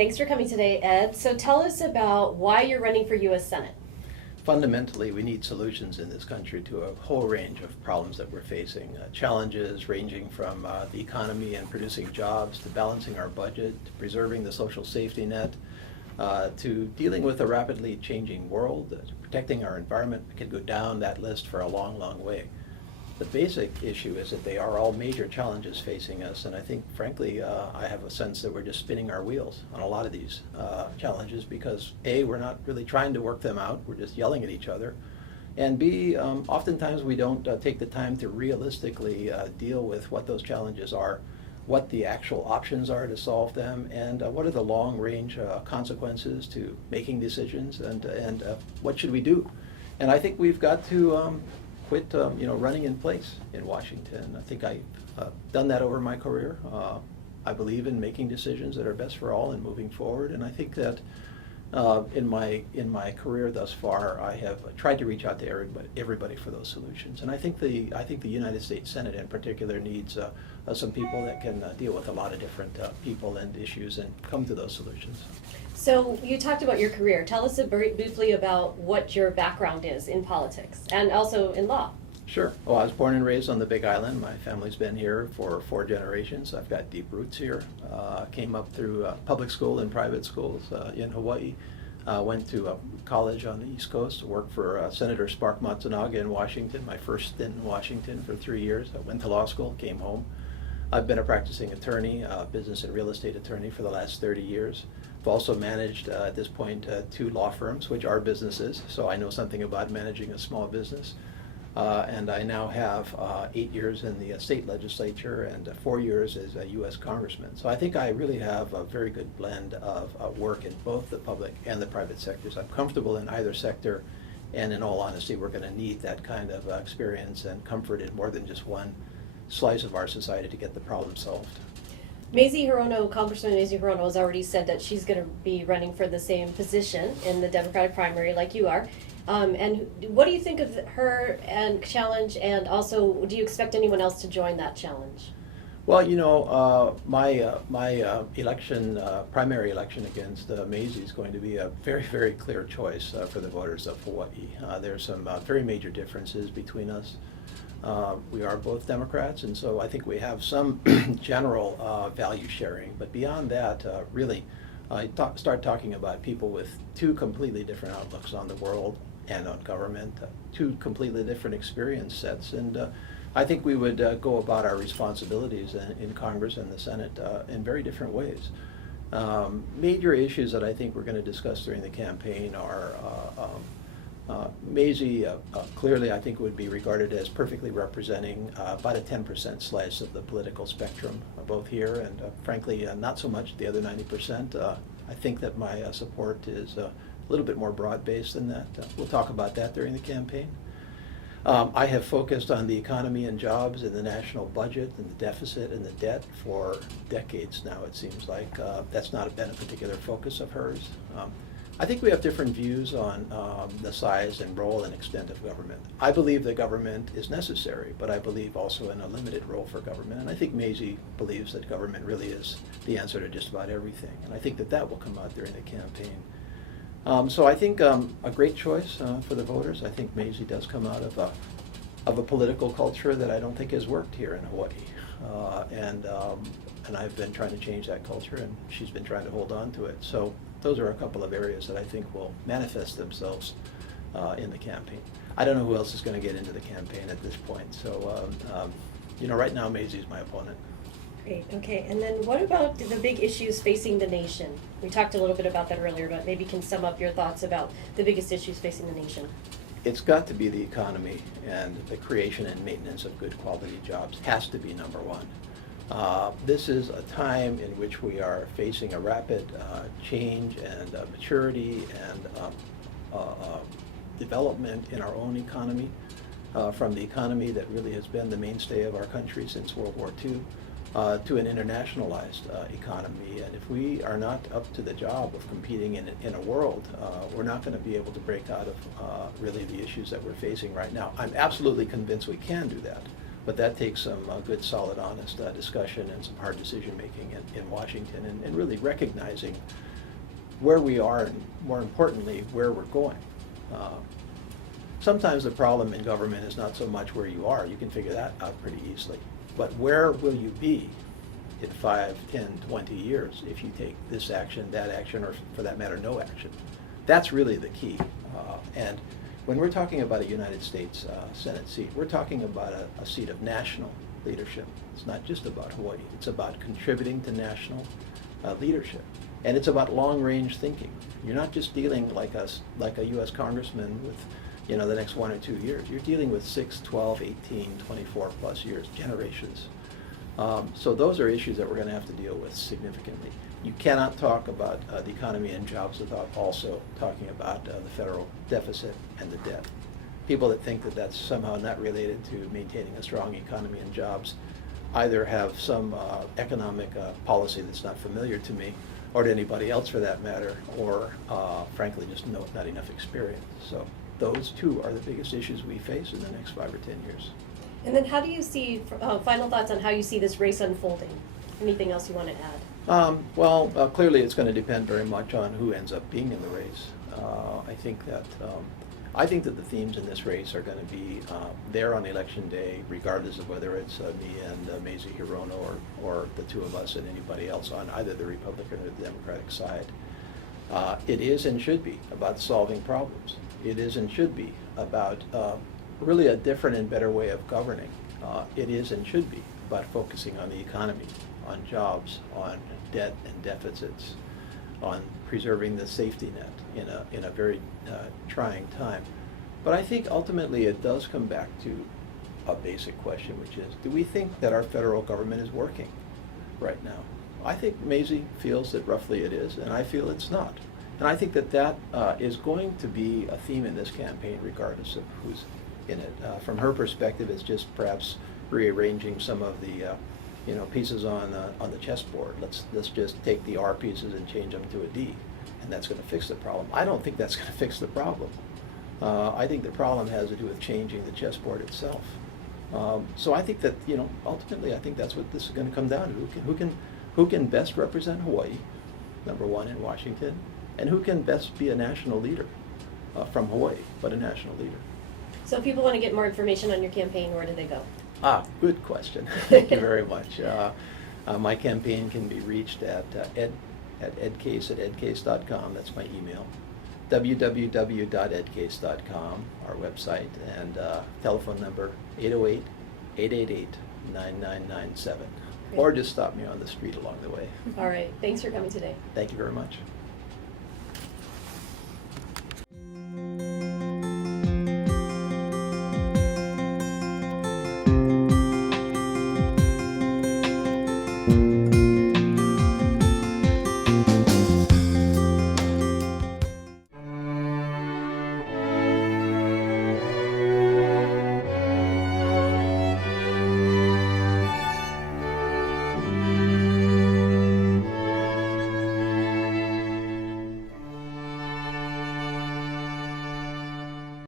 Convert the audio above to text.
Thanks for coming today, Ed. So tell us about why you're running for U.S. Senate. Fundamentally, we need solutions in this country to a whole range of problems that we're facing. Challenges ranging from the economy and producing jobs, to balancing our budget, to preserving the social safety net, to dealing with a rapidly changing world, to protecting our environment. We could go down that list for a long, long way. The basic issue is that they are all major challenges facing us, and I think, frankly, I have a sense that we're just spinning our wheels on a lot of these challenges because A, we're not really trying to work them out, we're just yelling at each other, and B, oftentimes we don't take the time to realistically deal with what those challenges are, what the actual options are to solve them, and what are the long-range consequences to making decisions, and what should we do. And I think we've got to quit running in place in Washington. I think I've done that over my career. I believe in making decisions that are best for all and moving forward, and I think that in my career thus far, I have tried to reach out to everybody for those solutions. And I think the United States Senate in particular needs some people that can deal with a lot of different people and issues and come to those solutions. So you talked about your career. Tell us briefly about what your background is in politics and also in law. Sure. Well, I was born and raised on the Big Island. My family's been here for 4 generations. I've got deep roots here. Came up through public school and private schools in Hawaii. Went to college on the East Coast, worked for Senator Spark Matsunaga in Washington, my first stint in Washington for 3 years. I went to law school, came home. I've been a practicing attorney, business and real estate attorney for the last 30 years. I've also managed, at this point, 2 law firms, which are businesses, so I know something about managing a small business. And I now have 8 years in the state legislature and 4 years as a U.S. congressman. So I think I really have a very good blend of work in both the public and the private sectors. I'm comfortable in either sector, and in all honesty, we're going to need that kind of experience and comfort in more than just one slice of our society to get the problem solved. Congressman Mazie Hirono has already said that she's going to be running for the same position in the Democratic primary like you are. And what do you think of her and challenge, and also do you expect anyone else to join that challenge? Well, my primary election against Mazie is going to be a very, very clear choice for the voters of Hawaii. There's some very major differences between us. We are both Democrats, and so I think we have some general value sharing. But beyond that, really, start talking about people with 2 completely different outlooks on the world and on government, 2 completely different experience sets. And I think we would go about our responsibilities in Congress and the Senate in very different ways. Major issues that I think we're going to discuss during the campaign are Mazie clearly, I think, would be regarded as perfectly representing about a 10% slice of the political spectrum, both here and, frankly, not so much the other 90%. I think that my support is a little bit more broad-based than that. We'll talk about that during the campaign. I have focused on the economy and jobs and the national budget and the deficit and the debt for decades now, it seems like. That's not been a particular focus of hers. I think we have different views on the size and role and extent of government. I believe that government is necessary, but I believe also in a limited role for government. And I think Mazie believes that government really is the answer to just about everything. And I think that will come out during the campaign. So I think a great choice for the voters. I think Mazie does come out of a political culture that I don't think has worked here in Hawaii. And I've been trying to change that culture, and she's been trying to hold on to it. So those are a couple of areas that I think will manifest themselves in the campaign. I don't know who else is going to get into the campaign at this point. So, right now Mazie's my opponent. Great. Okay. And then what about the big issues facing the nation? We talked a little bit about that earlier, but maybe you can sum up your thoughts about the biggest issues facing the nation. It's got to be the economy, and the creation and maintenance of good quality jobs has to be number one. This is a time in which we are facing a rapid change and maturity and development in our own economy, from the economy that really has been the mainstay of our country since World War II to an internationalized economy. And if we are not up to the job of competing in a world, we're not going to be able to break out of really the issues that we're facing right now. I'm absolutely convinced we can do that. But that takes some good, solid, honest discussion and some hard decision-making in Washington, and really recognizing where we are and, more importantly, where we're going. Sometimes the problem in government is not so much where you are. You can figure that out pretty easily. But where will you be in 5, 10, 20 years if you take this action, that action, or for that matter, no action? That's really the key. And when we're talking about a United States Senate seat, we're talking about a seat of national leadership. It's not just about Hawaii. It's about contributing to national leadership. And it's about long-range thinking. You're not just dealing like a U.S. congressman with, the next 1 or 2 years. You're dealing with 6, 12, 18, 24 plus years, generations. So those are issues that we're going to have to deal with significantly. You cannot talk about the economy and jobs without also talking about the federal deficit and the debt. People that think that that's somehow not related to maintaining a strong economy and jobs either have some economic policy that's not familiar to me, or to anybody else for that matter, or frankly just not enough experience. So those two are the biggest issues we face in the next 5 or 10 years. And then how do you see, final thoughts on how you see this race unfolding? Anything else you want to add? Clearly it's going to depend very much on who ends up being in the race. I think that the themes in this race are going to be there on election day, regardless of whether it's me and Mazie Hirono or the two of us and anybody else on either the Republican or the Democratic side. It is and should be about solving problems. It is and should be about really a different and better way of governing. It is and should be about focusing on the economy, on jobs, on debt and deficits, on preserving the safety net in a very trying time. But I think ultimately it does come back to a basic question, which is, do we think that our federal government is working right now? I think Mazie feels that roughly it is, and I feel it's not. And I think that is going to be a theme in this campaign, regardless of who's in it. From her perspective, it's just perhaps rearranging some of the pieces on the chessboard. Let's just take the R pieces and change them to a D, and that's going to fix the problem. I don't think that's going to fix the problem. I think the problem has to do with changing the chessboard itself. So I think that ultimately, I think that's what this is going to come down to. Who can best represent Hawaii, number one, in Washington, and who can best be a national leader from Hawaii, but a national leader. So if people want to get more information on your campaign, where do they go? Good question. Thank you very much. My campaign can be reached at edcase@edcase.com. That's my email. www.edcase.com, our website, and telephone number 808-888-9997. Or just stop me on the street along the way. All right. Thanks for coming today. Thank you very much.